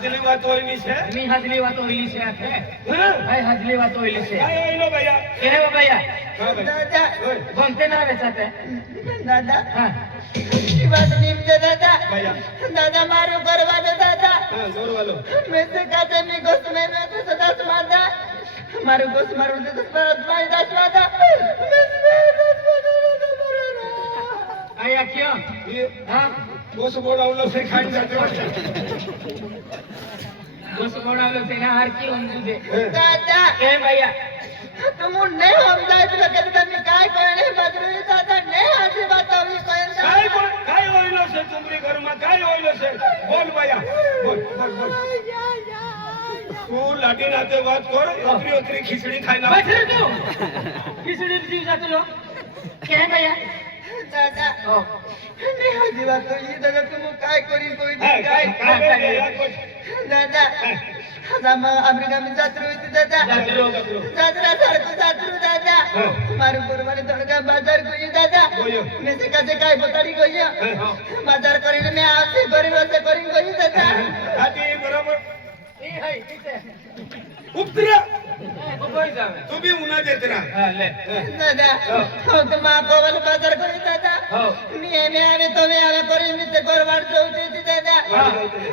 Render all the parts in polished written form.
हाजली वात होईली छे मी हाजली वात होईली छे आखे हां भाई हाजली वात होईली छे काय होईलो भैया के हे भैया हां भैया दादा कोणते नाव आहे साथे दादा हां की बात निमते दादा भैया दादा मारो करवालो दादा हां जोर वालो मैं से कहते मी गोस में तो सदा मादा मारो गोस मारो तो माई दास मादा आया क्यों ये हां गोस बोलावलो से खाई जाते गोस बोलावलो से ना हार की होऊन तुझे दादा के भैया तुम नहीं हम जाए तो कहते मी काय कोणे बदरू दादा नहीं आजी बात होई कोण काय होईलो से तुमरी घर में काय होईलो से बोल भैया बोल बोल बोल तू लाटी नाते बात कर उतरी उतरी खिचड़ी खाई ना बैठ रे तू खिचड़ी जी जाते लो के है भैया दादा ओ नहीं आजी बात होई दादा तुम काय कोरी कोई काय काय दादा हम अमेरिका में जात्रू होती दादा जात्रू जात्रा सारखं जात्रू दादा मारू गुरुवारी तडका बाजार कोई दादा मैं से काजे काय बताडी कोई बाजार करीने मैं आपसे गरीब से करीन कोई दादा हाती बरोबर ए है किथे उपतरा तो कोई जावे तू भी उन्हा देत रहा हां ले दादा हो तो मा कोवल बाजार कोई दादा हो मी एमे आवे तो मैं आवे करीन मी ते गोरवाड जोती दादा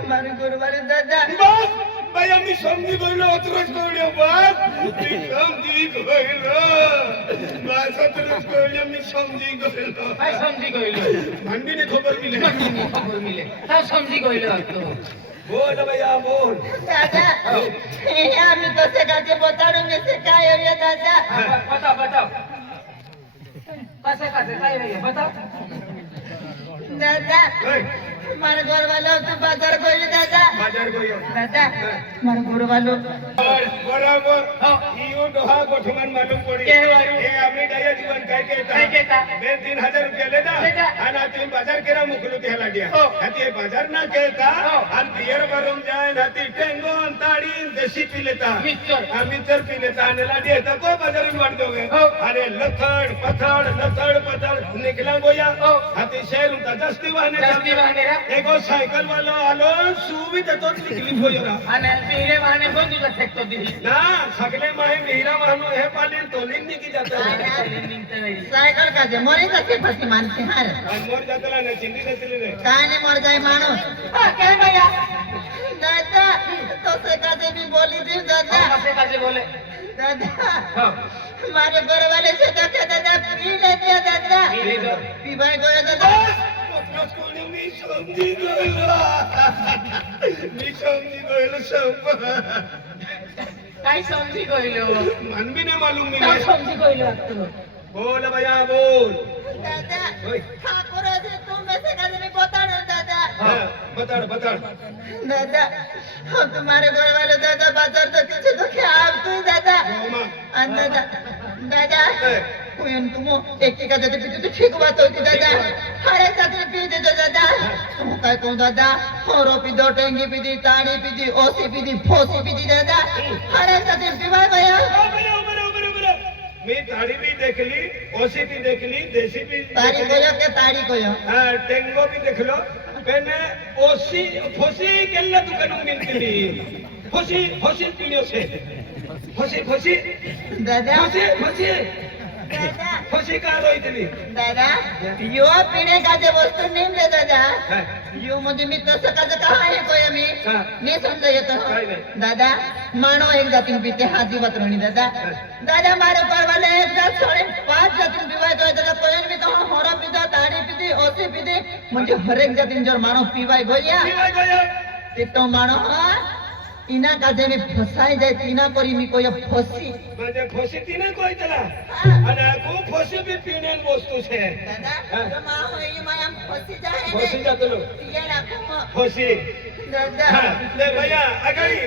मारू गुरुवारी दादा बस भैया मी समझी गइलो अतरच कोडियो बस मी समझी गइलो बस अतरच कोडियो मी समझी गइलो भाई समझी गइलो भांडी ने खबर मिले खबर मिले हां समझी गइलो तो बोल भैया बोल दादा हे आम्ही कसे काचे बताडू मी से काय होय दादा बताओ बताओ कैसे कैसे काय भैया बताओ दादा मारे घर वालों तो बाजार कोई दादा बाजार कोई दादा मारे घर वालों बराबर इयो दोहा गोठमान मालूम पड़ी के वारू ए आम्ही डाया जीवन काय काय केता केता मैं 3000 रुपया लेदा आणि ती बाजार केला मुकलो त्याला दिया हाती बाजार ना केता आणि बियर भरून जाय हाती टेंगोन ताडी देशी पी लेता मिक्सर आम्ही तर पी लेता आणि ला देता को बाजारून वाट दोगे अरे लथड पथड निकला गोया हाती शहर उता जस्ती वाहने एगो सायकल वालो आलो सुबी देतो निकली होयरा आणि बिरे वाहने बंद तुझा फेकतो दिली ना सगळे माहे मिहिरा मानो हे पालीन तोलिन निकी जाता सायकल का जे मोरी का के फसी मानते हार मोर जातला ना चिंदी देतली रे काय ने मर जाए मानो काय भैया दादा तो से का जे भी बोली दी दादा कैसे कैसे बोले दादा हां मारे घर वाले से तो के दादा पी लेते दादा पी भाई गयो दादा मी समजी गइलो सब काय समझी गइलो मन भी नहीं मालूम काय मिले समझी गइलो तू बोल भैया बोल दादा ठाकुर जी तुम में से का जे भी बताडो दादा बता दादा हम तुम्हारे घर वाले दादा बाजार तो किसी तो क्या आप तू दादा दादा दादा कोई तुम एक का देते पीते तो ठीक बात होती दादा हर एक का पी दे दादा तुम काय को दादा और पी दो टेंगी पी दी ताड़ी पी दी ओसी पी दी फोसी पी दी दादा हर एक का पी भाई भैया मी ताड़ी भी देख ली ओसी भी देख ली देसी भी ताड़ी कोयो हां टेंगो भी देख लो मैंने ओसी फोसी केल्ला दुकान मिलती फोसी पीलियो से फोसी दादा फोसी दादा फोसी का रोइतली दादा यो पीने का जे वस्तू निमले दादा यो म्हणजे मी तसं का कहा आहे कोय मी नाही समजा येतो दादा मानो एक जातीन पीते हाजी वतरणी दादा दादा मारे पर वाले एक जात 5.5 जातीन पीवाय तो दादा कोयन मी तो होरा पीता ताड़ी पीती ओसी पीती म्हणजे हर एक जातीन जर मानो पीवाय गोया ते तो मानो इना काजे में फसाई जाए तीना करी मी कोय फसी म्हणजे फोसी तीने कोई तला आणि को फोसी भी पीने वस्तू छे दादा तो मा होई माया फसी जाए फोसी जातलो ये राखो फोसी दादा ले भैया अगाड़ी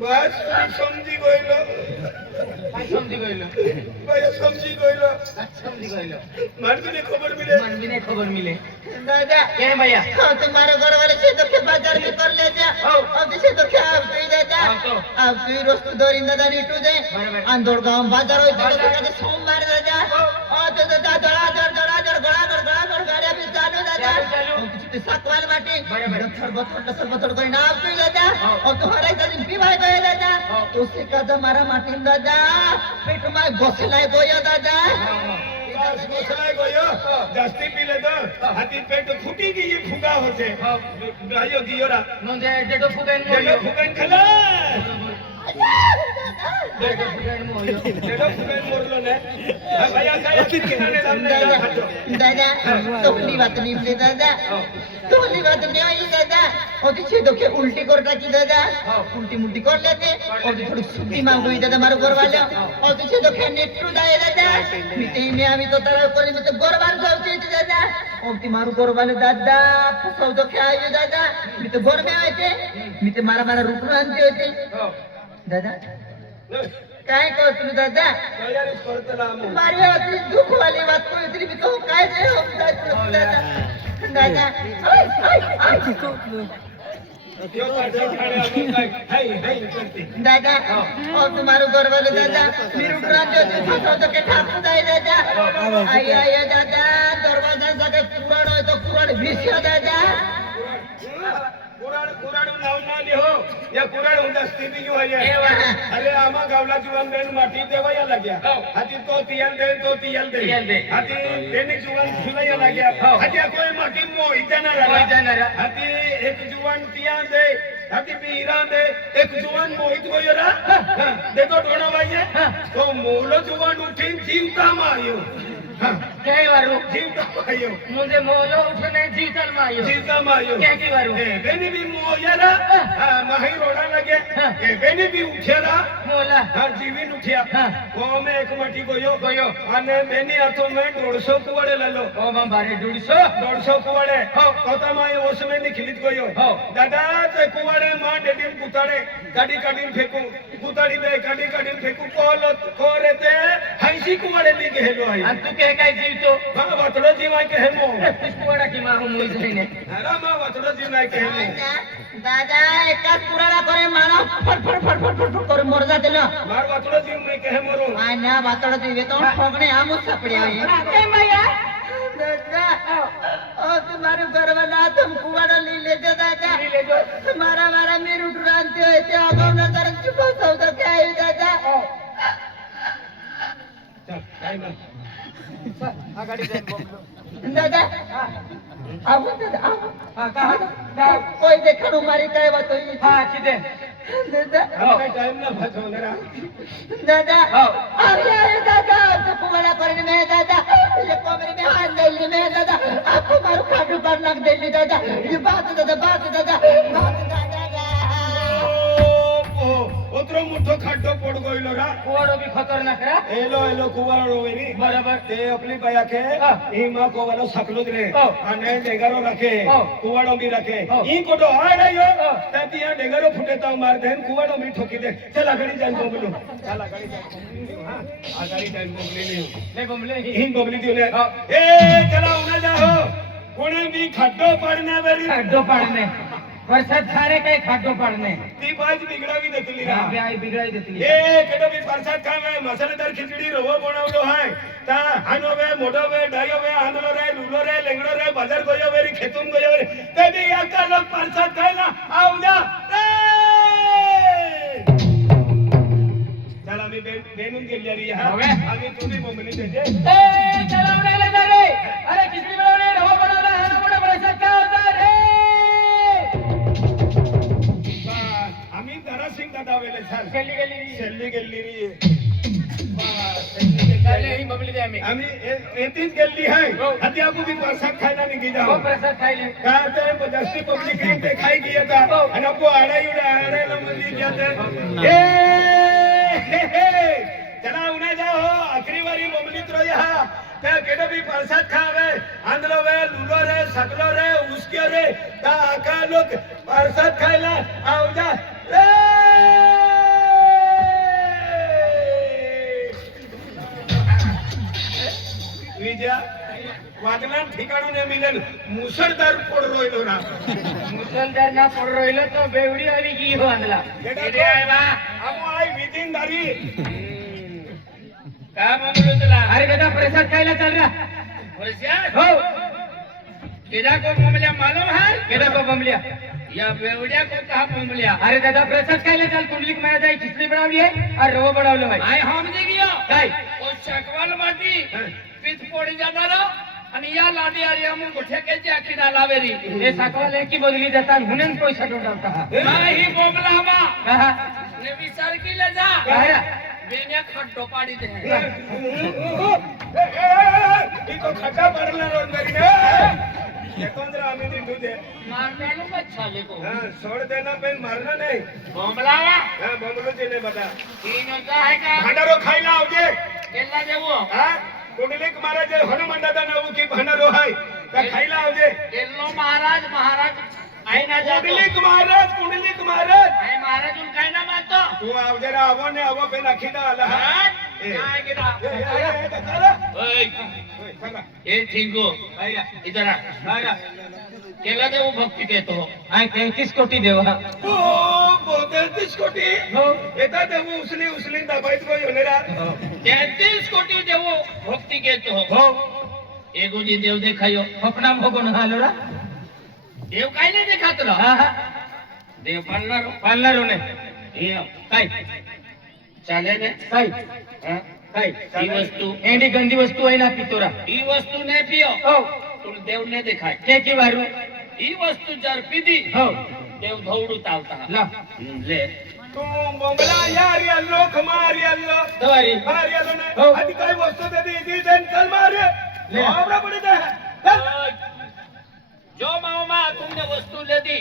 बस समझी गइलो काय समझी गइलो भैया समझी गइलो समझी गइलो मन भी खबर मिले दादा के भैया तुम्हारे घर वाले से तो के बाजार में कर ले जा अब से तो क्या अब तू दादा अब तू रोज तो दौरी दादा नीटू जाए अंदर गांव बाजार होई तो का सोमवार दादा ओ तो दादा दड़ा गाड़ी भी चालू दादा ते साकवाल वाटे बरोबर. लथड बथड करे नाव तुई दादा और तो हराई दिन पीवाय गए दादा तो से काजा मारा माटी दादा पेट में घोसलाय गोया दादा बस घोसलाय गयो जास्ती पिले तो हाती पेट फुटी की ये फुगा होते गायो दियोरा म्हणजे डेडो फुगेन जेडो फुगन खला डेडो फुगेन मोयो जेडो फुगन मोरलो ने भैया काय किनाने सामने दादा तोली बात निमले दादा तोली बात नहीं आई दादा और छे दोखे उल्टी कर टाकी दादा उल्टी मुल्टी कर लेते और थोड़ी सुट्टी मांग गई दादा मारो घर वाला और छे दोखे नेट्रू दाए दादा मिटे में आमी तो तारा करे में तो गोरबार जावते दादा और ती मारो घर वाले दादा फसव दोखे आयो दादा मी तो घर में आते मी ते मारा मारा रुपरू आणते होते दादा काय करतो दादा तयारी करतला आम्ही मारी अति दुख वाली बात कोई तरी भी तो काय दे हो दादा दादा यो पाछे खाणे आम्ही काय हाय हाय करते दादा और तुम्हारो घर वाले दादा मेरू प्राण जो फसो तो के ठाक दाई दादा आई आई दादा दरवाजा सके पुराण हो तो पुराण विषय दादा कुराड नाव ना लिहो या कुराड उंदस्ती भी जो है अरे आमा गावला जुवान बेन माटी देवाया लाग्या हाती तो तियल दे हाती देने जुवान खिलाया लाग्या हाती कोई माटी मो इतना हाती एक जुवान तिया दे हाती बीरा दे एक जुवान मोहित गोयरा देखो ढोणा भाई तो मोलो जुवान उठी जीवता मायो काय वारू जीवता मायो म्हणजे मोयो उठने जीतल मायो जीवता मायो क्या की वारू बेनी भी मोयरा माही रोड़ा लगे बेनी भी उठेरा मोला हाँ जीविन उठिया हाँ। वो में एक मटी गोयो आने बेनी हाथों में 150 कुवाड़े ले लो ओ मां बारे 150 कुवाड़े कोता माई उसमें निखिलित गोयो दादा ते कुवाड़े मां डेडी कुताड़े काडी काडी फेंकू कुताड़ी दे काडी काडी फेंकू को रहते हंसी कुवाड़े ली के हेलो आई आणि तू काय जीवतो हां वातड़ो जीवाय के हेमो पुष्पवाडा की माहू मुई जाईने अरे मां वातड़ो जीवाय के हेमो दादा एका पुराणा करे मानो फट करे मर जाते ना मार वातड़ो जीव में के हेमो आना वातड़ा दिवे तो ठोकणे आमु सपड़े आए काय माया दादा ओ तुम्हारे घर वाला तुम कुवाड़ा ली ले दे दादा ले जो तुम्हारा मारा मेरू डरांते हो ते आगो नजर चुप हो तो क्या है दादा चल काय ना आगाडी जाईन बोंबलो दादा आओ दादा आओ हा का कोई देखणो मारी काय बात होई हा किदे दादा काय टाइम ना भाजवणारा दादा हो अरे अरे दादा तो कुवाड़ा करने में दादा ये कमरे में हाथ डालने में दादा आपको मारो काटू पर लग देली दादा ये बात दादा ओतरो मुठो खड्डो पड़ गइलो रा कोडो भी खतरनाक रा एलो कुवारो वेरी बराबर ते अपनी बाया के ई मां को वालो सकलो रे अने डेगारो रखे कुवाड़ो भी रखे ई कोडो आ रहियो ततिया डेगारो फुटे तो मार देन कुवाड़ो भी ठोकी दे चल आगड़ी जान बोबलो चल आगड़ी जान हां आगड़ी जान बोबली ले बोंबले ही बोबली दियो ले ए चला उना जाओ कोणे भी खड्डो पड़ने वेरी खड्डो पाडणे वर्षात सारे काही खड्डो पाडणे ती बाज बिगडावी देतली रा आई बिगडाई देतली ए केडो भी प्रसाद खावे मसालेदार खिचडी रवो बनावलो हाय ता हानो वे मोडो वे डायो वे आंदलो रे लुलो रे लेंगडो रे बाजार गोयो वेरी खेतुम गोयो रे ते भी एका लोग प्रसाद खायला आउ जा चल आम्ही बेनून गेली हा आम्ही तुम्ही बोंबली देते ए चला उडायला जा रे अरे खिचडी बनवले रवा बनवला हा मोठा प्रसाद का होता रे आम्ही दरा सिंग दादा वेले छान गेली शेल्ली रे चालले ही बबली दे आम्ही येतीच गेली आहे आधी आपण भी प्रसाद खायला निघी हो जाऊ प्रसाद खायले काय ते जास्ती पब्लिक ते खाई गई था आणि आपको आड़े लंबी जाते चला उन्हें जाओ आखिरी बारी बोमलीत रो यहाँ त्या केडो भी प्रसाद खावे आंध्रो वे लुलो रे सकलो रे उसके रे ता आका लोग प्रसाद खायला आउ जा रे विजया वागला ठिकाणू ने मिलन मुसळधार पड रोयलो ना मुसलदार ना पड रोइलो तो बेवडी आवी की हो आणला केडे आहे बा आमो आई विजिनदारी काय म्हणलो तुला अरे बेटा प्रसाद खायला चल रा प्रसाद हो केदा को बोंबल्या मालूम है केदा को बोंबल्या या बेवड्या को कहा बोंबल्या अरे दादा प्रसाद खायला चाल कुंडलीक मला जाई खिचडी बनवली आहे और रवा बनवलं भाई आय हम जे गया काय ओ चकवाल बाटी पीठ पोड़ी जाता रो आणि या लादी आरिया मु ठेकेची आखी ना लावेरी हे साकवाल की बदली जाता म्हणून पैसा डोडावता नाही बोंबला बा कहा ने विचार केला जा काय बेन्या खड्डो पाडी दे इको खड्डा पडला रोड मेरी एकंदर आम्ही निघू दे मारनानो बच्चा ले को हां छोड़ देना पेन मारना नहीं बोंबलावा हां बोंबलो जेने बता तीन होता है का भंडारो खायला आवजे केला देवो हां कुंडलिक महाराज हनुमान दादा नवू की भंडारो हाय का खायला आवजे केल्लो महाराज महाराज आई ना जातो कुंडलिक महाराज आई महाराज उन काय ना मानतो तू आवजे रा आवो ने आवो पे नाखीदा आला काय केदा ओय ए ठीको इधर आ केला देव भक्ती देतो आय 33 कोटी देव हा ओ 33 कोटी हो येता देव उचली दबाईत गो योनेरा 33 कोटी देव भक्ती घेतो हो एगो जी देव देखायो अपना भगवान हालोरा देव काय नाही देखात रो हा हा देव पालनारो ने ये काय चाले ने काय काय ही वस्तू एंडी गंदी वस्तू है ना पितोरा ही वस्तू ने पियो हो तुम देव ने देखाय के की बारू ही वस्तू जर पीदी हो देव धौडू तावता ला ले तू बोंबला यार याल्लो खमार याल्लो दवारी मार याल्लो ने हो. आधी काय वस्तू दे दी देन चल मार ले. आवरा पड़ी दे जो मामा तुमने वस्तू ले दी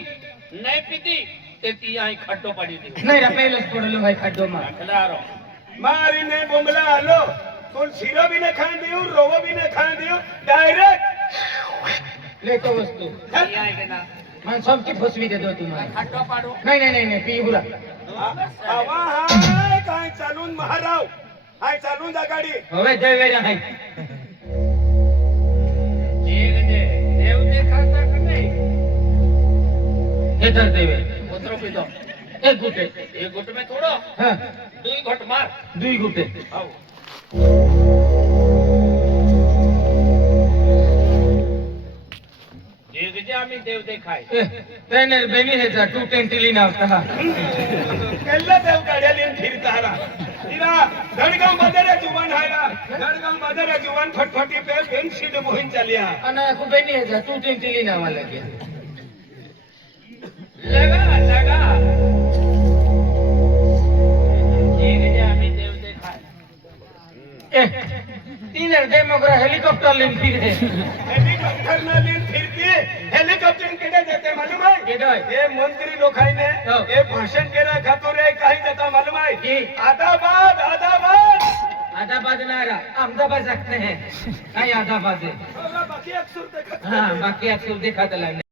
नहीं पीती ते ती आई खड्डो पड़ी दी नहीं रा पहले पड़लो भाई खड्डो में खलारो मारी ने बोंबला आलो तू सिरो भी ने खान दियो रोवो भी ने खान दियो डायरेक्ट ले तो वस्तु ती आई के ना मन सबकी फसवी दे दो तुम्हारे खड्डो पाडो नहीं नहीं नहीं नहीं पी बुरा आवा हाय काय चालून महाराव हाय चालून जा गाडी हवे जय वेरा है एक दे देव देखाता कि नहीं इधर देवे उतरो पी दो एक गुटे एक गुट में थोड़ो हां दुई घट मार दुई गुटे आओ एक जे आम्ही देव देखाय ट्रेनर बेनी है जा 220 लीन आवता केल्ला देव गाड्या लिन फिरता हरा इरा धडगाव बाजारे जुवान हायरा धडगाव बाजारे जुवान फटफटी पे पेन सीट मोहिन चलिया अना को बेनी है जा 220 लीन आवा लगे लगा लगा एक जे आम्ही देव देखाय तीन दे मगर हेलीकॉप्टर लीन फिर है हेलिकॉप्टर न लिन फिरती हेलिकॉप्टर केडे देते मालूम है केडे? ये मंत्री लोग है ने हो. ये भाषण केरा खातूर है काही देता मालूम है की? आदाबाद आदाबाद नारा अहमदाबाद रखते हैं नहीं आदाबाद है बाकी अक्सर देखा हाँ बाकी आप सब देखा तो